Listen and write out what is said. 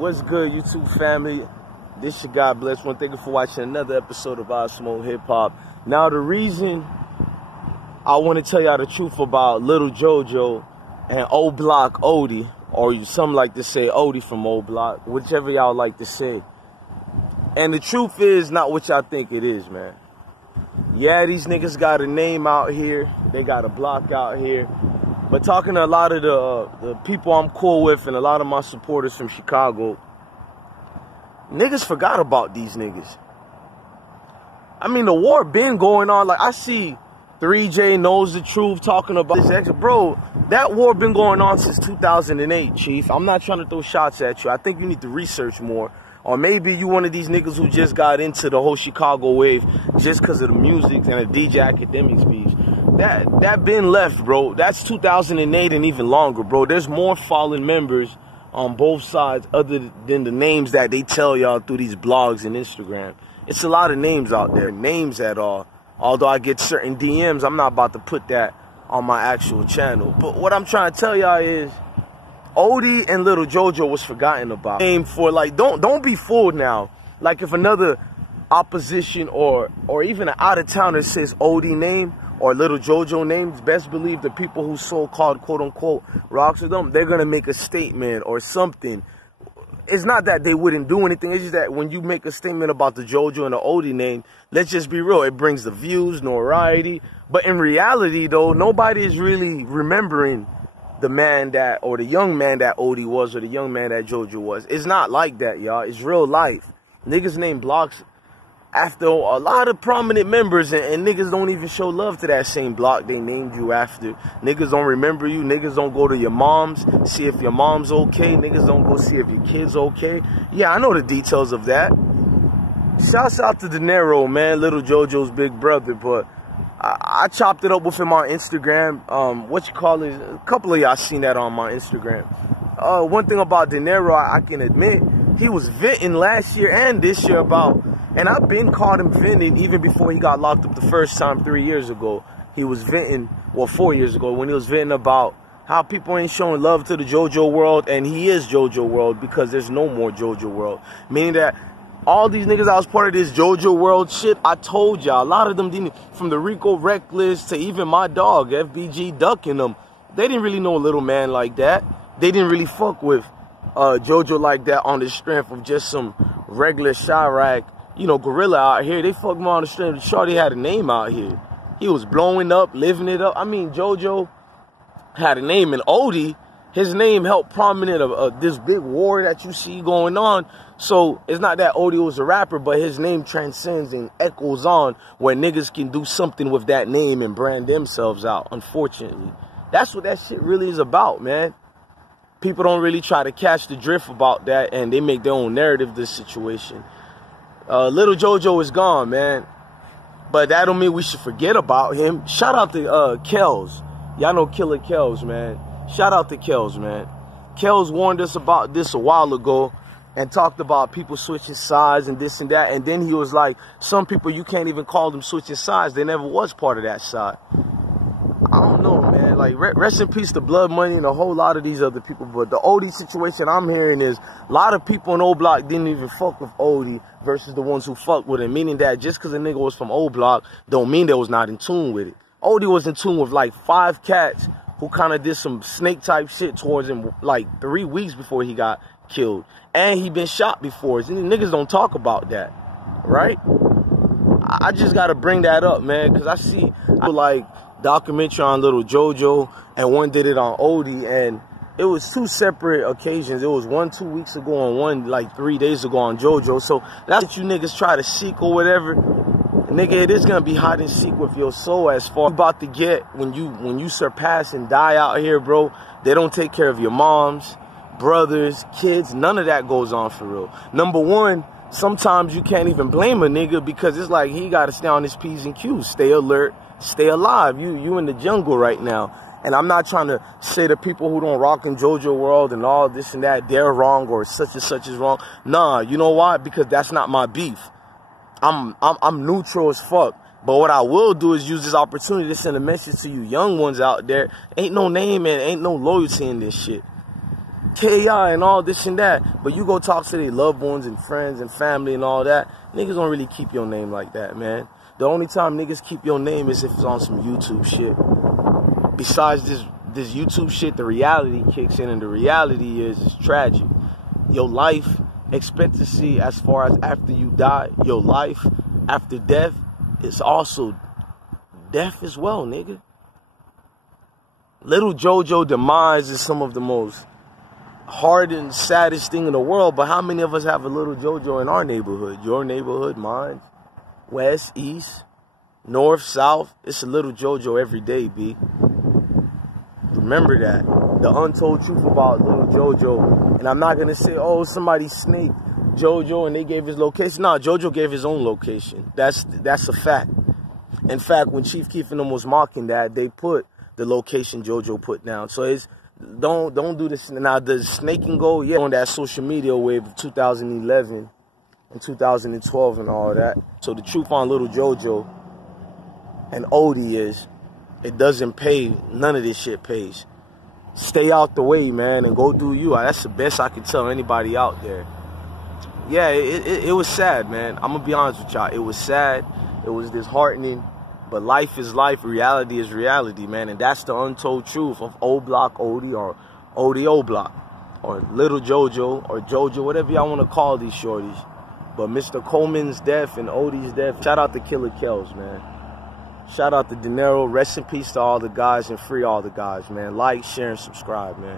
What's good, YouTube family? This your God Bless One. Thank you for watching another episode of Our Smoke Hip Hop. Now, the reason I want to tell y'all the truth about Lil JoJo and Oblock Odee, or some like to say Odee from Oblock, whichever y'all like to say. And the truth is not what y'all think it is, man. Yeah, these niggas got a name out here. They got a block out here. But talking to a lot of the people I'm cool with and a lot of my supporters from Chicago, niggas forgot about these niggas. I mean, the war been going on. Like, I see 3J Knows the Truth talking about this extra. Bro, that war been going on since 2008, Chief. I'm not trying to throw shots at you. I think you need to research more. Or maybe you one of these niggas who just got into the whole Chicago wave just because of the music and the DJ Academics beef. That been left, bro. That's 2008 and even longer, bro. There's more fallen members on both sides other than the names that they tell y'all through these blogs and Instagram. It's a lot of names out there. Names at all. Although I get certain DMs, I'm not about to put that on my actual channel. But what I'm trying to tell y'all is Odee and Lil JoJo was forgotten about. Aim for, like, don't be fooled now. Like, if another opposition or even an out-of-towner says Odee name or Lil JoJo names, best believe the people who so-called, quote-unquote, rocks with them, they're going to make a statement or something. It's not that they wouldn't do anything. It's just that when you make a statement about the JoJo and the Odee name, let's just be real. It brings the views, notoriety. But in reality, though, nobody is really remembering the man that, or the young man that Odee was, or the young man that JoJo was. It's not like that, y'all. It's real life. Niggas name blocks after a lot of prominent members, and niggas don't even show love to that same block they named you after. Niggas don't remember you. Niggas don't go to your mom's, see if your mom's okay. Niggas don't go see if your kid's okay. Yeah, I know the details of that. Shouts out to De Niro, man, Lil JoJo's big brother, but I chopped it up with him on Instagram. A couple of y'all seen that on my Instagram. One thing about De Niro, I can admit, he was venting last year and this year about, and I've been caught him venting even before he got locked up the first time 3 years ago. He was venting, well, 4 years ago, when he was venting about how people ain't showing love to the JoJo world, and he is JoJo world because there's no more JoJo world. Meaning that all these niggas I was part of this JoJo world shit, I told y'all, a lot of them didn't, from the Rico Reckless to even my dog, FBG ducking them, they didn't really know a little man like that. They didn't really fuck with JoJo like that on the strength of just some regular Chirac, you know, gorilla out here. They fucked him on the strength of Shorty had a name out here. He was blowing up, living it up. I mean, JoJo had a name, and Odee, his name helped prominent of this big war that you see going on. So it's not that Odee was a rapper, but his name transcends and echoes on where niggas can do something with that name and brand themselves out, unfortunately. That's what that shit really is about, man. People don't really try to catch the drift about that, and they make their own narrative of this situation. Lil JoJo is gone, man. But that don't mean we should forget about him. Shout out to Kells. Y'all know Killer Kells, man. Shout out to Kells, man. Kells warned us about this a while ago and talked about people switching sides and this and that. And then he was like, some people, you can't even call them switching sides. They never was part of that side. I don't know, man. Like, rest in peace to Blood Money and a whole lot of these other people. But the Odee situation I'm hearing is a lot of people in Oblock didn't even fuck with Odee versus the ones who fucked with him. Meaning that just because a nigga was from Oblock don't mean they was not in tune with it. Odee was in tune with like 5 cats who kind of did some snake type shit towards him like 3 weeks before he got killed. And he been shot before. So niggas don't talk about that, right? I just got to bring that up, man, because I see like documentary on Lil JoJo and one did it on Odee, and it was 2 separate occasions. It was one 2 weeks ago and one like 3 days ago on JoJo. So that's what you niggas try to seek or whatever. Nigga, it is gonna be hide and seek with your soul as far as about to get when you surpass and die out here, bro. They don't take care of your moms, brothers, kids. None of that goes on for real. Number one, sometimes you can't even blame a nigga because it's like he gotta stay on his P's and Q's, stay alert, stay alive. You in the jungle right now. And I'm not trying to say to people who don't rock in JoJo world and all this and that, they're wrong or such and such is wrong. Nah, you know why? Because that's not my beef. I'm neutral as fuck. But what I will do is use this opportunity to send a message to you young ones out there. Ain't no name and ain't no loyalty in this shit. KI and all this and that. But you go talk to their loved ones and friends and family and all that, niggas don't really keep your name like that, man. The only time niggas keep your name is if it's on some YouTube shit. Besides this YouTube shit, the reality kicks in, and the reality is it's tragic. Your life expectancy as far as after you die, your life after death is also death as well, nigga. Lil JoJo demise is some of the most hard and saddest thing in the world, but how many of us have a Lil JoJo in our neighborhood? Your neighborhood, mine, west, east, north, south. It's a Lil JoJo every day, B. Remember that. The untold truth about Lil JoJo. And I'm not going to say, oh, somebody snaked JoJo and they gave his location. No, JoJo gave his own location. That's a fact. In fact, when Chief Keef and them was mocking that, they put the location JoJo put down. So it's don't do this. Now, the snaking go, yeah, on that social media wave of 2011 and 2012 and all that. So the truth on Lil JoJo and Odee is, it doesn't pay. None of this shit pays. Stay out the way, man, and go do you. That's the best I can tell anybody out there. Yeah, it was sad, man. I'm going to be honest with y'all. It was sad. It was disheartening. But life is life. Reality is reality, man. And that's the untold truth of Oblock Odee, or Odee Oblock, or Lil JoJo, or JoJo, whatever y'all want to call these shorties. But Mr. Coleman's death and Odee's death, shout out to Killer Kells, man. Shout out to De Niro. Rest in peace to all the guys and free all the guys, man. Like, share, and subscribe, man.